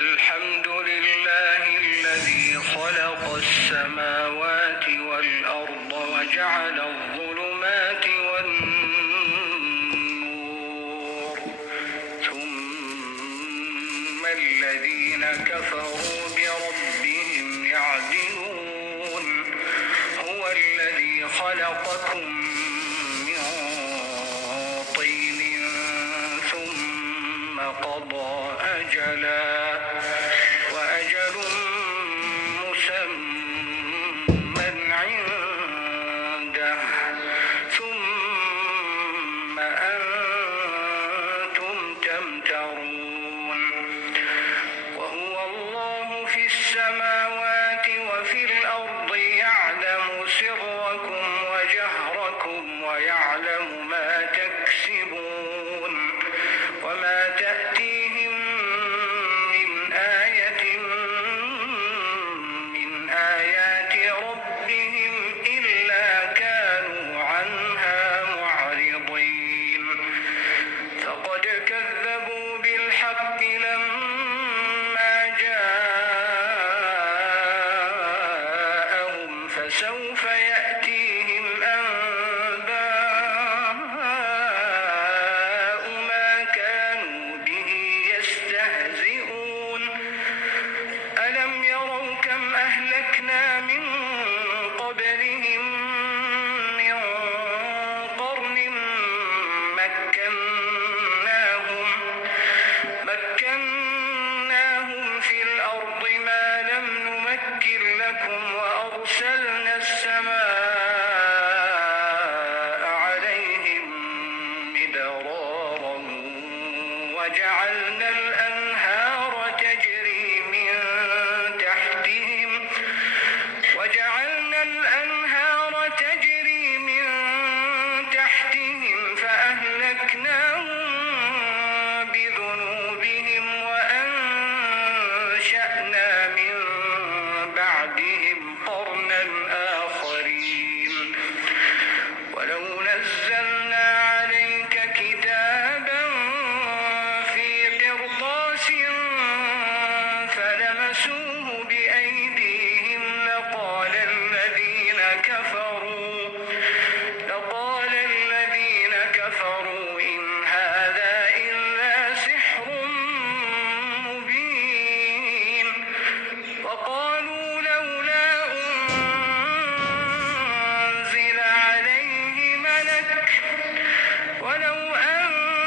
الحمد لله الذي خلق السماوات والأرض وجعل الظلمات والنور ثم الذين كفروا بربهم يعدلون هو الذي خلقكم من طين ثم قضى أجلا وأجل مسمى عنده ثم أنتم تمترون وهو الله في السماوات وفي الأرض يعلم سركم وجهركم ويعلم ما تكسبون وما تأتيهم من آية من آيات ربهم إلا كانوا عنها معرضين فقد كذبوا بالحق لما جاءهم فسوف يأتيهم أنباء ما كانوا به يستهزئون ألم يروا كم أهلكنا من قبلهم من قرن مكناهم في الأرض ما لم نمكن لكم وأرسلنا السماء عليهم مدرارا وجعلنا الأنهار تجري من تحتهم فأهلكناهم بذنوبهم وأنشأنا من بعدهم قرنا آخرين ولو نزلنا عليك كتابا في قرطاس فلمسوه بأيديهم لقال الذين كفروا إن هذا إلا سحر مبين وقالوا لولا أنزل عليه ملك ولو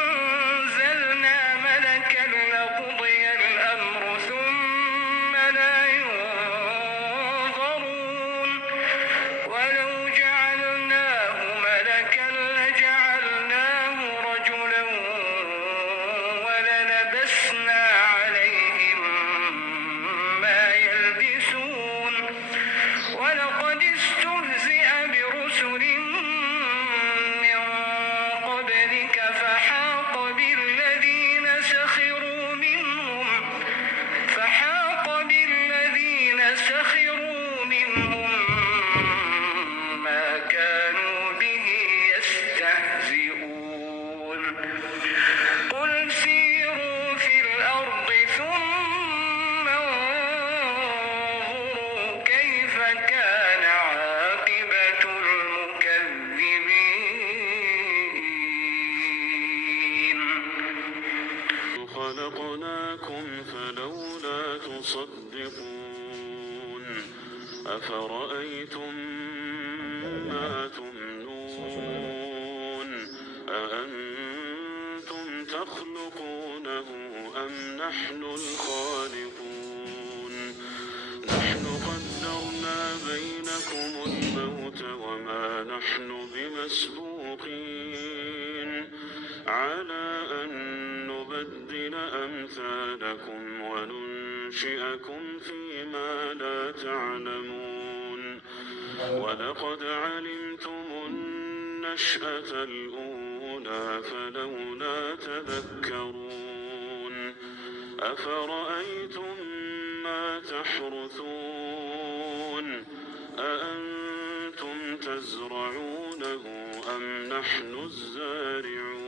أنزلنا ملكا لقضي الأمر ثم لا ينظرون ولو جعلناه ملكا لجعلناه رجلا وللبسنا عليهم ما يلبسون ولقد استهزئ برسل من قبلك فحاق بالذين سخروا منهم ما كانوا به يستهزئون قل سيروا في الأرض ثم انظروا كيف كان عاقبة المكذبين خلقناكم فلولا تصدقون أفرأيتم ما تمنون أأنتم تخلقونه أم نحن الخالقون نحن قدرنا بينكم الموت وما نحن بمسبوقين على أن نبدل أمثالكم وننشئكم فيما لا تعلمون ولقد علمتم النشأة الأولى فلولا تذكرون أفرأيتم ما تحرثون أأنتم تزرعونه أم نحن الزارعون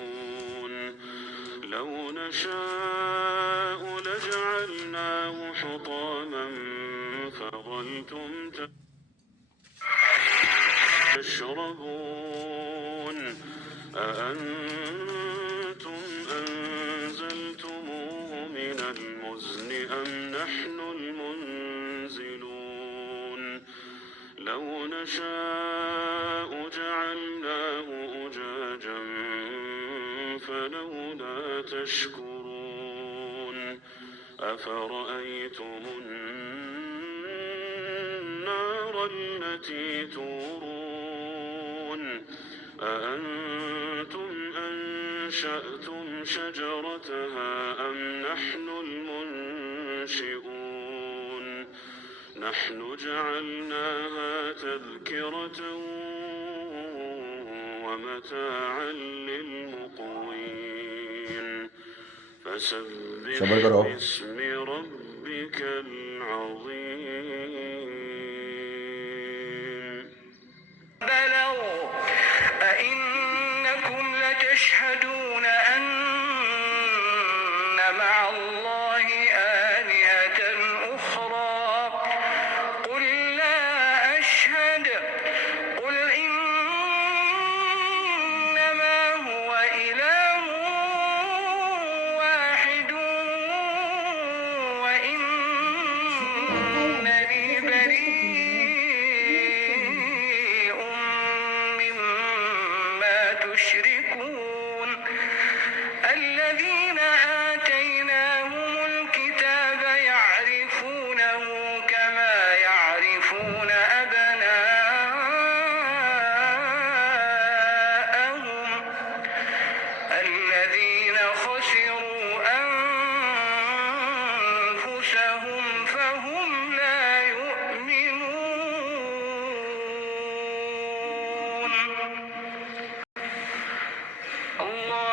لو نشاء فجعلناه حطاما فظلتم تشربون أأنتم أنزلتموه من المزن أم نحن المنزلون لو نشاء جعلناه أجاجا فلولا تشكرون أفرأيتم النار التي تورون أأنتم أنشأتم شجرتها أم نحن المنشئون نحن جعلناها تذكرة ومتاعا للمقوين فسبح باسم ربك العظيم بلوا أئنكم لتشهدون أن مع الله